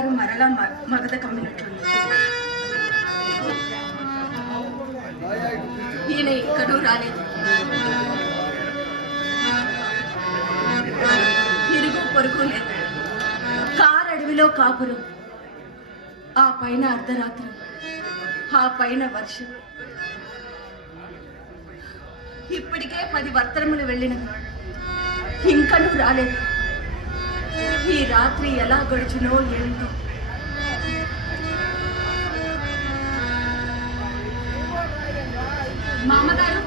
బంగారు మరలా మగత కమ్మినట్లుంది. ఈయన ఎక్కడూ రాలేదు. ఇరుగు పొరుగు లేదు. కారడవిలో కాపురం, ఆ పైన అర్ధరాత్రి, ఆ పైన వర్షం. ఇప్పటికే 10 వర్తనములు వెళ్ళినవి, ఇంకనూ రాలేదు. ఈ రాత్రి ఎలా గడుచునో ఏమిటో. మామగారు,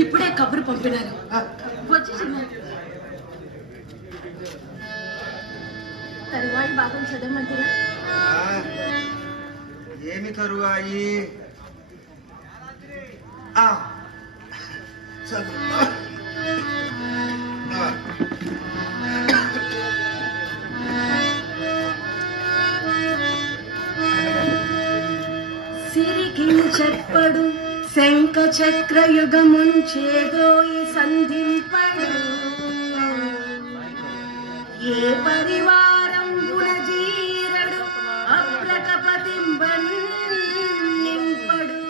ఇప్పుడే కబురు పంపినారు, వచ్చి తరువాయి భాగం చదవమంటారా? ఏమి తరువాయి? సిరికి చెప్పడు శంఖ చక్ర యుగముంచేదోయి సంధింపడు, ఏ పరివారం గుణజీరడు అప్రకపతింబన్ నింపడు,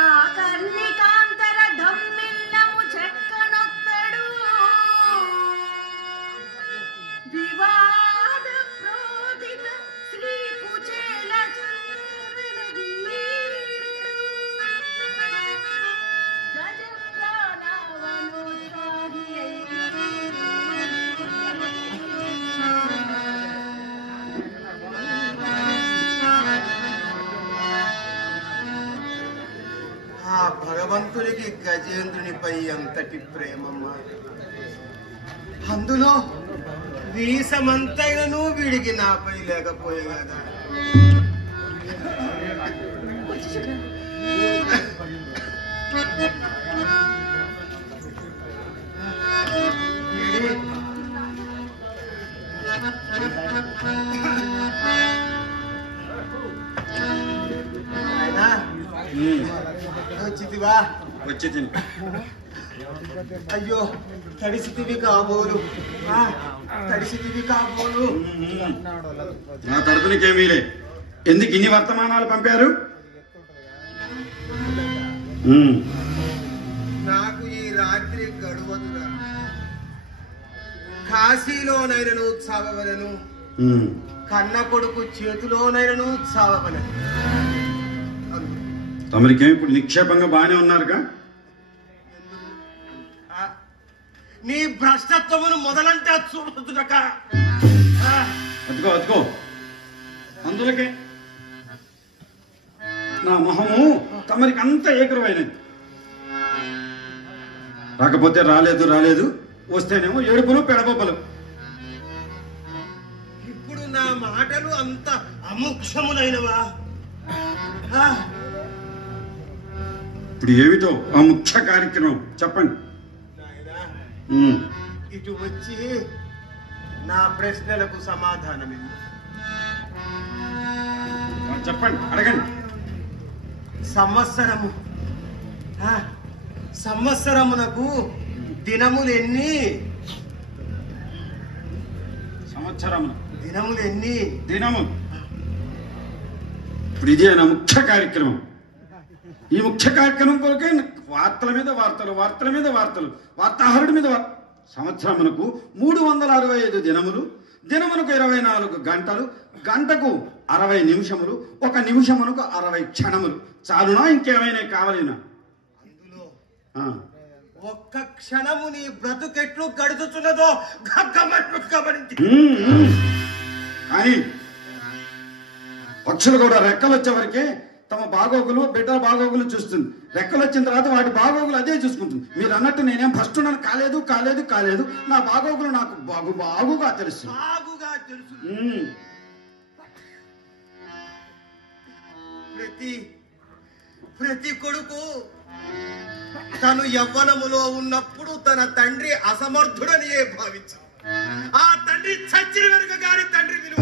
ఆ కర్ణికాంతర ధమ్మిల్లము చెక్కనొత్తడు, వివాద ప్రోదిత శ్రీ కుచేల భగవంతుడికి గజేంద్రునిపై అంతటి ప్రేమమ్మ. అందులో వీసమంతైనను వీడికి నాపై లేకపోయే కదా. వచ్చిదివా? వచ్చి అయ్యో, తడిసితివి కాబోలు, తడిసితివి కాబోలు. నా తరపునికేమీలే. ఎందుకు ఇన్ని వర్తమానాలు పంపారు? నాకు ఈ రాత్రి గడువదురా. కాశీలోనైనను చావవలను, కన్న కొడుకు చేతిలోనైనను చావవలను. తమరికేం ఇప్పుడు నిక్షేపంగా బాగానే ఉన్నారుగా? నీ భ్రష్టత్వమును మొదలంటే చూడదునక. అదుకో అదుకో, అందులకే నా మొహము తమరికి అంత ఏకరువైనది. రాకపోతే రాలేదు రాలేదు, వస్తేనేమో ఏడుపులు పెడబొబ్బలు. ఇప్పుడు నా మాటలు అంత అముక్షములైనవా? ఇప్పుడు ఏమిటో ఆ ముఖ్య కార్యక్రమం చెప్పండి. ఇటు వచ్చి నా ప్రశ్నలకు సమాధానం చెప్పండి, అడగండి. సంవత్సరమునకు దినములు ఎన్ని? దినములు ఎన్ని? దినము. ఇప్పుడు ఇదే నా ముఖ్య కార్యక్రమం. ఈ ముఖ్య కార్యక్రమం కొరకే వార్తల మీద వార్తలు, వార్తల మీద వార్తలు, వార్తాహరుడి మీద సంవత్సరమునకు 365 దినములు, దినమునకు 24 గంటలు, గంటకు 60 నిమిషములు, ఒక నిమిషమునకు 60 క్షణములు. చాలునా ఇంకేమైనా కావాలినా? అందులో ఆ. ఒక్క క్షణము నీ బ్రతుకెట్లు గడుచుచున్నదో గమనించి కానీ పక్షులు కూడా రెక్కలు వచ్చేవరకే తమ బాగోగులు బిడ్డల బాగోగులు చూస్తుంది. రెక్కలు వచ్చిన తర్వాత వాటి బాగోగులు అదే చూసుకుంటుంది. మీరు అన్నట్టు నేనేం ఫస్ట్ ఉన్నాను కాలేదు కాలేదు కాలేదు. నా బాగోగులు నాకు బాగుగా తెలుసు. బాగుగా తెలుసు. ప్రతి కొడుకు తను యవ్వనములో ఉన్నప్పుడు తన తండ్రి అసమర్థుడని భావించు. ఆ తండ్రి చచ్చిన వెనుక గాని తండ్రి విలువ.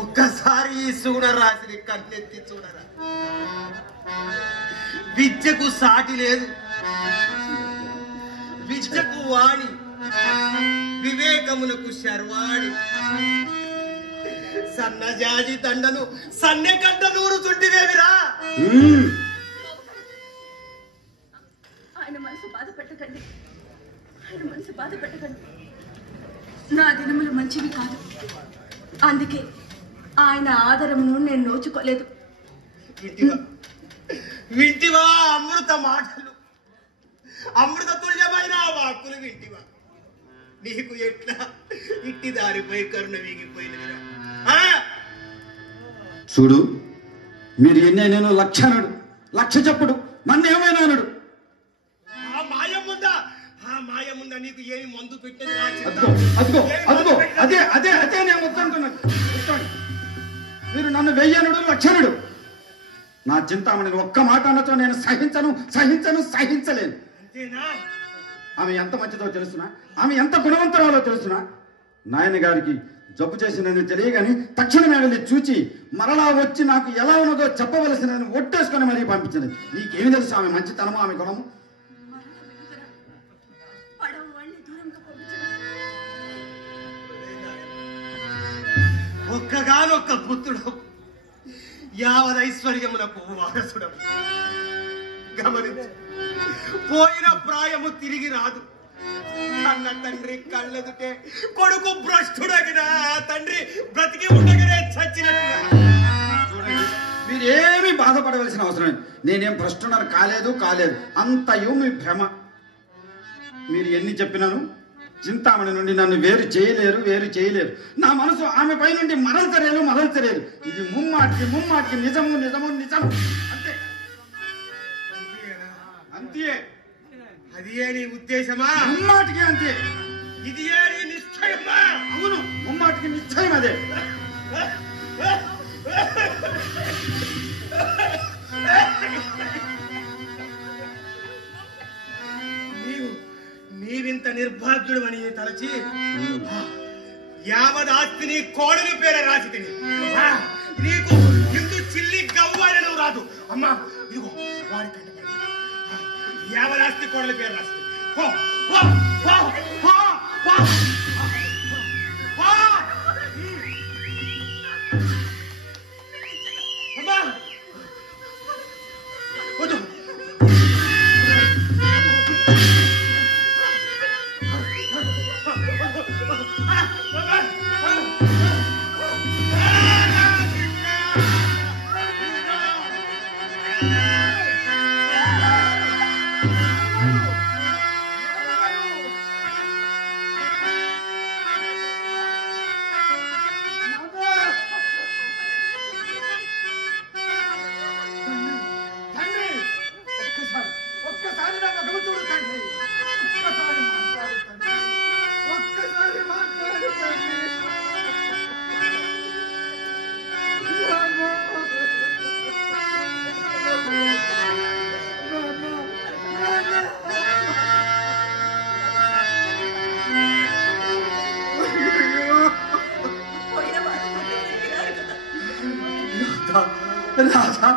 ఒక్కసారి ఈ సూడరాశిని కన్నెత్తి చూడరా. విద్యకు సాటి లేదు, విద్యకు వాణి, వివేకమునకు శర్వాణి. సన్నజాజి దండను సన్నెగడ్డ నూరు చుట్టివేమిరా. ఆయన మనసు బాధ పెట్టకండి, ఆయన మనసు బాధ పెట్టకండి. నా దినములు మంచివి కాదు, అందుకే ఆయన ఆదరమును నేను నోచుకోలేదు. వింటివా అమృత మాటలు, అమృత తుల్యమైన వాక్కులు వింటివా? నీకు ఎట్లా ఇట్టి దారిపోయి కరుణ వీగిపోయినదిరా. చూడు, మీరు ఎన్నే నేను లక్ష చెప్పుడు నన్ను ఏమైనా అనడు. ఆ మాయముందా నీకు ఏమి మందు పెట్టేది? అదిగో అదే అదే అదే నేను వద్దంటున్నాను. మీరు నన్ను వెయ్యనుడు లక్షణుడు. నా చింతామణిని ఒక్క మాట అన్నతో నేను సహించలేను. ఆమె ఎంత మంచిదో తెలుసునా, ఆమె ఎంత గుణవంతురాలో తెలుసునా. నాయన గారికి జబ్బు చేసినది తెలియగాని తక్షణమే వెళ్ళి చూచి మరలా వచ్చి నాకు ఎలా ఉన్నదో చెప్పవలసినదని ఒట్టేసుకొని మరీ పంపించింది. నీకేమి తెలుసు ఆమె మంచితనము, ఆమె గుణము? ఒక్కగానొక్క పుత్రుడు, యావదైశ్వర్యమునకు వారసుడు. గమనించు, పోయిన ప్రాయము తిరిగి రాదు. కన్న తండ్రి కళ్ళెదుటే కొడుకు భ్రష్టుడగిన తండ్రి బ్రతికి ఉండగానే చచ్చినట్టుగా. చూడండి, మీరేమీ బాధపడవలసిన అవసరం లేదు. నేనేం భ్రష్టుడని కాలేదు. అంతయు మీ భ్రమ. మీరు ఎన్ని చెప్పినాను చింతామణి నుండి నన్ను వేరు చేయలేరు. నా మనసు ఆమె పై నుండి మరల్చలేదు. ఇది ముమ్మాటికి నిజము. అంతే. అది ఏ నీ ఉద్దేశమా? ముమ్మాటికి అంతే. ఇది ఏ నీ నిశ్చయమా? అవును, ముమ్మాటికి నిశ్చయం అదే. నీవింత నిర్భాగ్యుడు అని తలచి యావదాస్తిని కోడలి పేర రాసి తిని నీకు ఇందు చిల్లి గవ్వాలను రాదు. అమ్మా ఇదిగో వాడి కంటే యావదాస్తి కోడలి పేరు రాసి అమ్మా వద్దు. రాధా,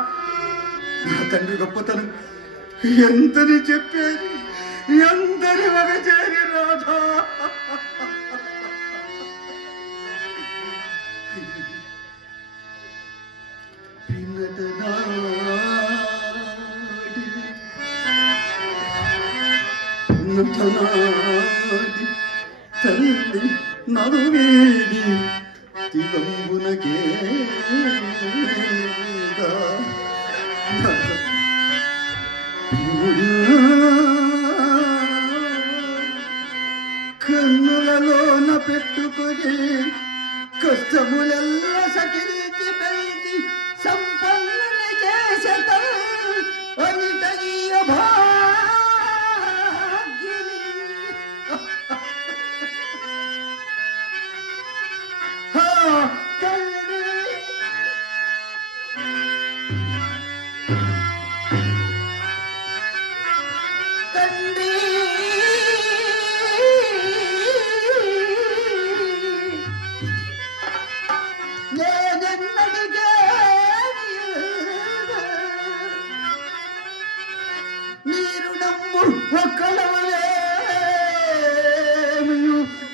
నా తండ్రి గొప్పతనం ఎంతని చెప్పేది, ఎంతని వగచేరి రాధా. నాడు వీడి తిలంబునకే కన్నులలోన పెట్టుకొని కష్టములెల్ల సకిలిచి పెరిగి సంపన్నుని చేసత అనితయ్య భాగ్యుని తండ్రి నీరు నమ్ము ఒక్కలవలేమియు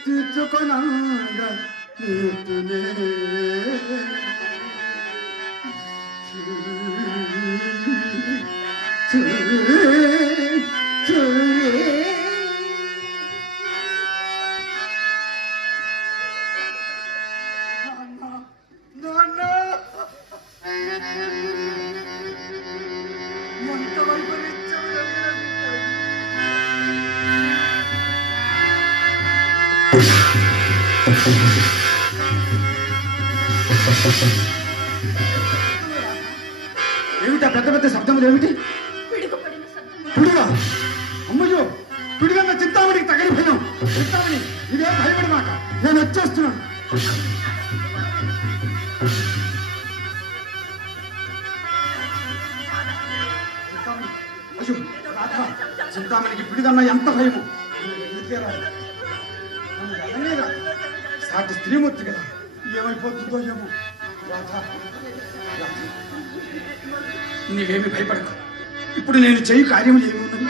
తీర్చుకొనగా నీతునే ఏమిటా పెద్ద పెద్ద శబ్దములు ఏమిటి? పిడుగుపడిన శబ్దం. పిడుగా? అమ్మయ్యో, పిడుగన్న చింతామణికి తగిలి భయం. చింతామణి, ఇదేం భయపడి మాట, నేను వచ్చేస్తున్నాను. అయ్యో రాధా, చింతామణికి పిడుగన్న ఎంత భయము. సాటి స్త్రీమూర్తి కదా, ఏమైపోతుందో ఏమో. రాధా, నీవేమి భయపడకు. ఇప్పుడు నేను చేయి కార్యములు ఏమి ఉన్నది?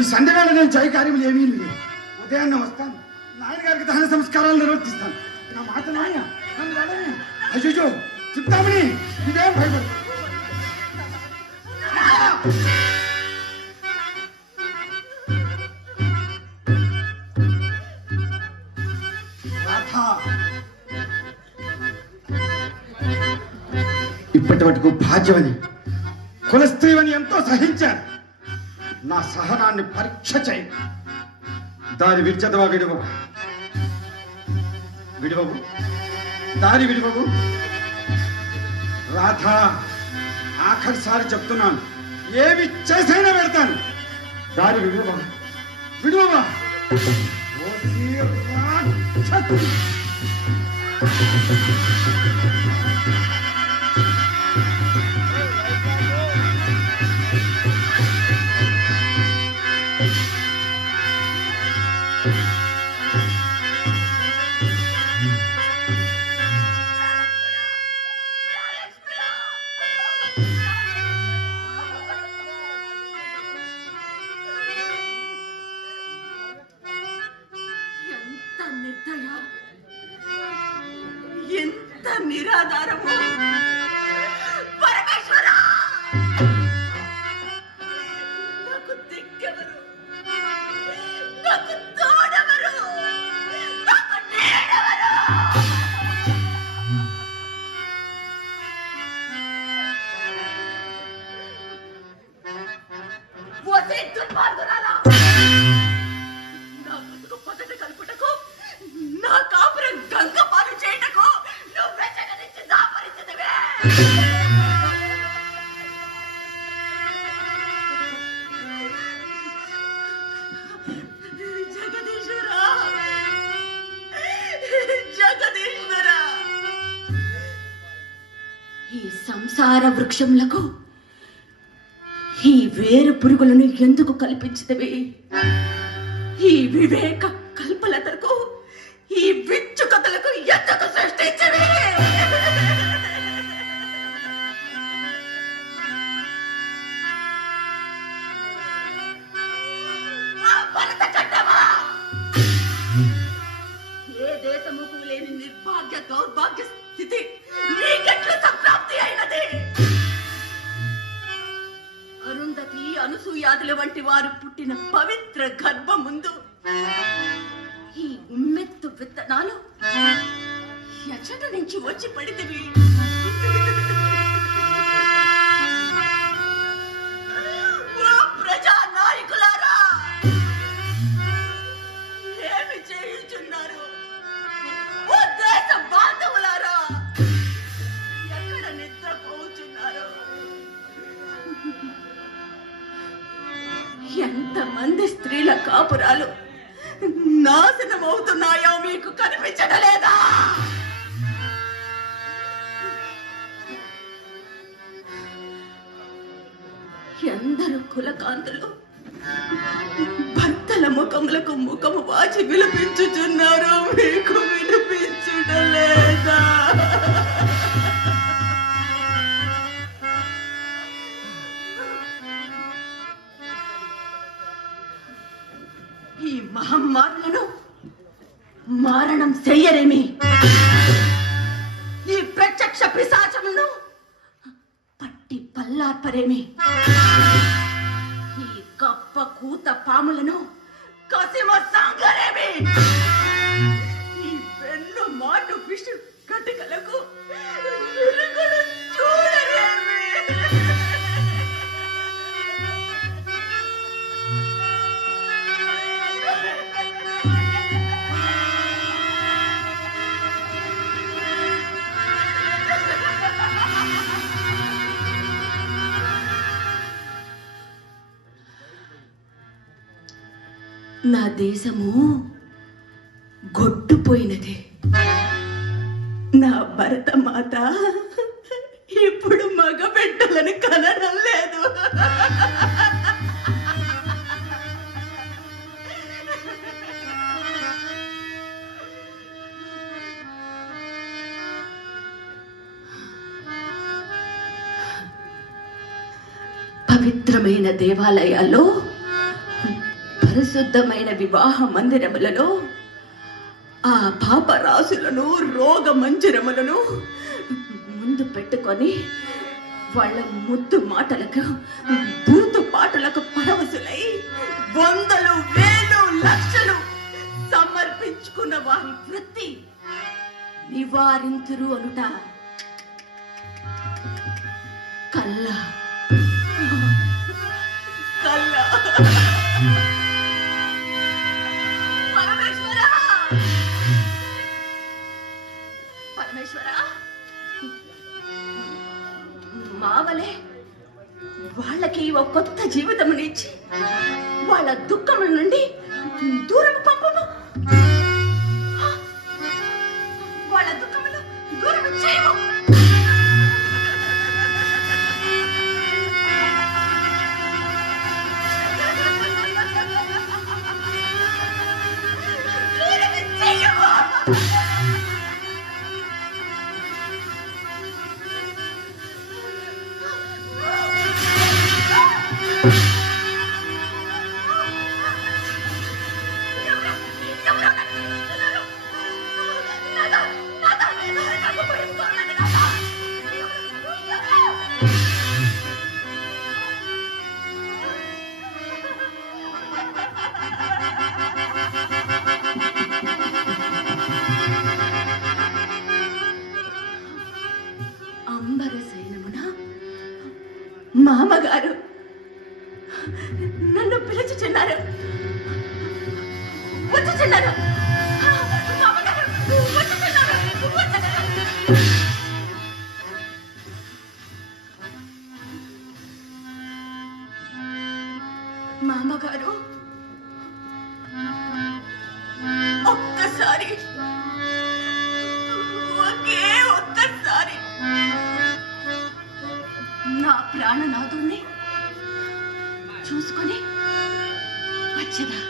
ఈ సంధ్యవేళ నేను చేయి కార్యములు ఏమీ లేదు. ఉదయాన్నే వస్తాను, నాయనగారికి దహన సంస్కారాలు నిర్వర్తిస్తాను. నా మాట నాయ, నన్ను వెళ్ళని. అయ్యో చింతామణి, ఇదేం భయపడకు. ఇప్పటి వరకు భాగ్యవని కులస్త్రీవని ఎంతో సహించాను. నా సహనాన్ని పరీక్ష చేయి. దారి విడిచదవా? విడివవు, విడివవు, దారి విడివవు. రాధా, ఆఖరిసారి చెప్తున్నాను, ఏమి చేసైనా పెడతాను. దారి విడివవా, విడివవా. ఎంత నిరాధారము. పరమేశ్వర, నాకు దిక్కెవరు, నాకు తోడెవరు, నాకు నీడెవరు? ఓసే దుర్మార్గురాలా, నా బతుకు పొదట కలుపుటకు, నా కాపురం గంగ పాలు చేయటకు నువ్వు వెచ్చగనిచ్చి దాపరిచినవే. జగదీశ్వరా, జగదీశ్వరా, ఈ సంసార వృక్షములకు ఈ వేరు పురుగులను ఎందుకు కల్పించినవి? ఈ వివేక కల్పలతకు, ఈ విచ్చు కథలకు ఎందుకు సృష్టించవే? భరత చట్టమా, ఏ దేశముకు లేని నిర్భాగ్య దౌర్భాగ్య స్థితి నీకెట్లు సంప్రాప్తి అయినది? అరుంధతి, అనసూయాదుల వంటి వారు పుట్టిన పవిత్ర గర్భం ముందు ఈ ఉమ్మెత్తు విత్తనాలు ఎచ్చట నుంచి వచ్చి పడితివి. ఓ ప్రజా నాయకులారా, ఏమి చేయుచున్నారు? ఓ దేశ బాంధవులారా, ఎక్కడ నిద్రపోతున్నారు? ఎంతమంది స్త్రీల కాపురాలు నాశనం అవుతున్నాయో మీకు కనిపించడలేదా? ఎందరు కులకాంతులు భర్తల ముఖములకు ముఖము వాచి విలపించుచున్నారో మీకు వినిపించడలేదా? ఈ మహమ్మారులను మారణం చెయ్యరేమి? ఈ ప్రత్యక్ష పిశాచమును పట్టి పల్లార్పరేమి? ఈ కప్ప కూత పాములను కసిమ సాంగరేమి? ఈ పెన్ను మాటు విషు కటికలకు వెలుగులు చూడరేమి? నా దేశము గొడ్డుపోయినది. నా భరతమాత ఇప్పుడు మగ బిడ్డలను కనడం లేదు. పవిత్రమైన దేవాలయాల్లో, పరిశుద్ధమైన వివాహ మందిరములలో ఆ పాపరాశులను, రోగ మంజరములను ముందు పెట్టుకొని వాళ్ళ ముద్దు మాటలకు, బూతు పాటలకు పరవశులై వందలు, వేలు, లక్షలు సమర్పించుకున్న వారి వృత్తి నివారించురు అనుట కల్లా కల్లా. పరమేశ్వరా, మావలే వాళ్ళకి ఓ కొత్త జీవితమునిచ్చి వాళ్ళ దుఃఖముల నుండి దూరం పంపము. వాళ్ళ దుఃఖములు దూరం చేయము. మామగారు నన్ను పిలుచుచున్నారు. వచ్చుచున్నారు. మామగారు వచ్చుచున్నారు. మామగారు ఒక్కసారి, ఒకే ఒక్కసారి నా ప్రాణనాథుణ్ణి చూసుకొని వచ్చేదా?